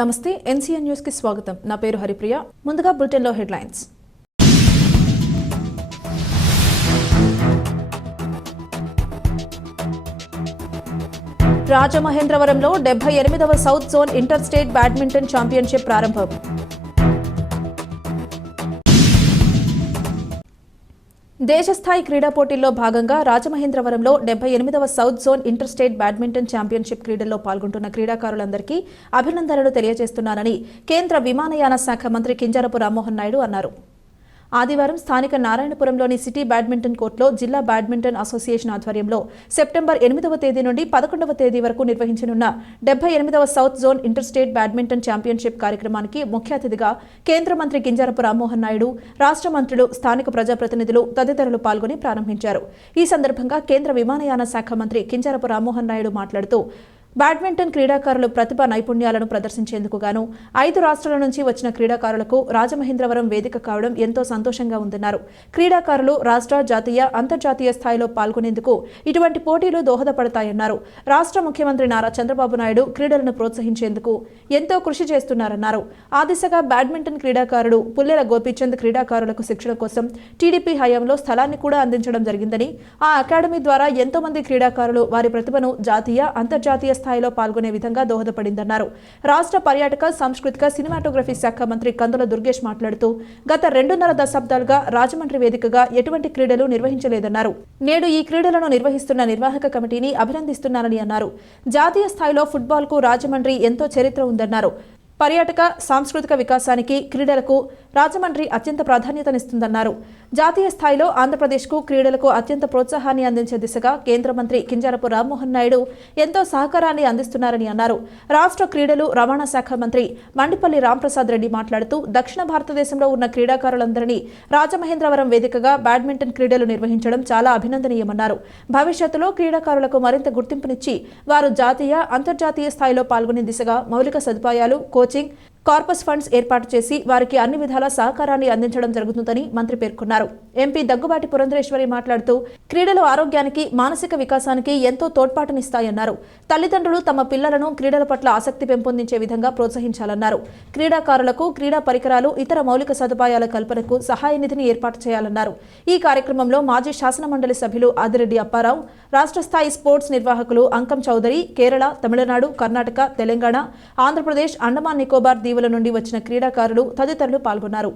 నమస్తే NCN news కి స్వాగతం. నా పేరు హరిప్రియ. ముందుగా బులెటిన్ లో హెడ్లైన్స్. రాజమహేంద్రవరంలో 78వ south zone inter state badminton championship ప్రారంభం. దేశస్థాయి క్రీడా పోటీల్లో భాగంగా రాజమహేంద్రవరంలో 78వ south zone inter state badminton championship క్రీడల్లో పాల్గొంటున్న క్రీడాకారులందరికీ అభినందనలు తెలియజేస్తున్నానని కేంద్ర విమానయాన శాఖ మంత్రి కింజరపు రామ్మోహన్ నాయుడు అన్నారు. ఆదివారం స్థానిక నారాయణపురంలోని సిటీ బ్యాడ్మింటన్ కోర్టులో జిల్లా బ్యాడ్మింటన్ అసోసియేషన్ ఆధ్వర్యంలో సెప్టెంబర్ 8వ తేదీ నుండి 11వ తేదీ వరకు నిర్వహించనున్న 78వ south zone inter state badminton championship కార్యక్రమానికి ముఖ్య అతిథిగా కేంద్ర మంత్రి కింజరపు రామ్మోహన్ నాయుడు, రాష్ట్ర మంత్రులు, స్థానిక ప్రజాప్రతినిధులు తదితరులు పాల్గొని ప్రారంభించారు. ఈ సందర్భంగా కేంద్ర విమానయాన శాఖ మంత్రి కింజరపు రామ్మోహన్ నాయుడు మాట్లాడుతూ బ్యాడ్మింటన్ క్రీడాకారులు ప్రతిభా నైపుణ్యాలను ప్రదర్శించేందుకు గాను 5 రాష్ట్రాల నుంచి వచ్చిన క్రీడాకారులకు రాజమహేంద్రవరం వేదిక కావడం ఎంతో సంతోషంగా ఉందన్నారు. క్రీడాకారులు రాష్ట్ర, జాతీయ, అంతర్జాతీయ స్థాయిలో పాల్గొనేందుకు ఇటువంటి పోటీలు దోహదపడతాయన్నారు. రాష్ట్ర ముఖ్యమంత్రి నారా చంద్రబాబు నాయుడు క్రీడలను ప్రోత్సహించేందుకు ఎంతో కృషి చేస్తున్నారన్నారు. ఆ దిశగా బ్యాడ్మింటన్ క్రీడాకారుడు పుల్లెల గోపీచంద్ క్రీడాకారులకు శిక్షణ కోసం టీడీపీ హయాంలో స్థలాన్ని కూడా అందించడం జరిగిందని, ఆ అకాడమీ ద్వారా ఎంతో మంది క్రీడాకారులు వారి ప్రతిభను జాతీయ, అంతర్జాతీయ స్థాయిలో పాల్గొనే విధంగా దోహదపడిందన్నారు. రాష్ట్ర పర్యాటక, సాంస్కృతిక, సినిమాటోగ్రఫీ శాఖ మంత్రి కందుల దుర్గేష్ మాట్లాడుతూ గత 2.5 దశాబ్దాలుగా రాజమండ్రి వేదికగా ఎటువంటి క్రీడలు నిర్వహించలేదన్నారు. నేడు ఈ క్రీడలను నిర్వహిస్తున్న నిర్వాహక కమిటీని అభినందిస్తున్నానని అన్నారు. జాతీయ స్థాయిలో ఫుట్బాల్కు రాజమండ్రి ఎంతో చరిత్ర ఉందన్నారు. పర్యాటక, సాంస్కృతిక వికాసానికి క్రీడలకు రాజమండ్రి అత్యంత ప్రాధాన్యతనిస్తుందన్నారు. జాతీయ స్థాయిలో ఆంధ్రప్రదేశ్కు క్రీడలకు అత్యంత ప్రోత్సాహాన్ని అందించే దిశగా కేంద్ర మంత్రి కింజరపు రామ్మోహన్ నాయుడు ఎంతో సహకారాన్ని అందిస్తున్నారని అన్నారు. రాష్ట్ర క్రీడలు, రవాణా శాఖ మంత్రి మండిపల్లి రాంప్రసాద్ రెడ్డి మాట్లాడుతూ దక్షిణ భారతదేశంలో ఉన్న క్రీడాకారులందరినీ రాజమహేంద్రవరం వేదికగా బ్యాడ్మింటన్ క్రీడలు నిర్వహించడం చాలా అభినందనీయమన్నారు. భవిష్యత్తులో క్రీడాకారులకు మరింత గుర్తింపునిచ్చి వారు జాతీయ, అంతర్జాతీయ స్థాయిలో పాల్గొనే దిశగా మౌలిక సదుపాయాలు, కోచింగ్, కార్పస్ ఫండ్స్ ఏర్పాటు చేసి వారికి అన్ని విధాల సహకారాన్ని అందించడం జరుగుతుందని మంత్రి పేర్కొన్నారు. ఎంపీ దగ్గుబాటి పురంధరేశ్వరి మాట్లాడుతూ క్రీడలు ఆరోగ్యానికి, మానసిక వికాసానికి ఎంతో తోడ్పాటునిస్తాయన్నారు. తల్లిదండ్రులు తమ పిల్లలను క్రీడల పట్ల ఆసక్తి పెంపొందించే విధంగా ప్రోత్సహించాలన్నారు. క్రీడాకారులకు క్రీడా పరికరాలు, ఇతర మౌలిక సదుపాయాల కల్పనకు సహాయ నిధిని ఏర్పాటు చేయాలన్నారు. ఈ కార్యక్రమంలో మాజీ శాసనమండలి సభ్యులు ఆదిరెడ్డి అప్పారావు, రాష్ట్ర స్థాయి స్పోర్ట్స్ నిర్వాహకులు అంకం చౌదరి, కేరళ, తమిళనాడు, కర్ణాటక, తెలంగాణ, ఆంధ్రప్రదేశ్, అండమాన్ నికోబార్ దీవుల నుండి వచ్చిన క్రీడాకారులు తదితరులు పాల్గొన్నారు.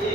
ఈ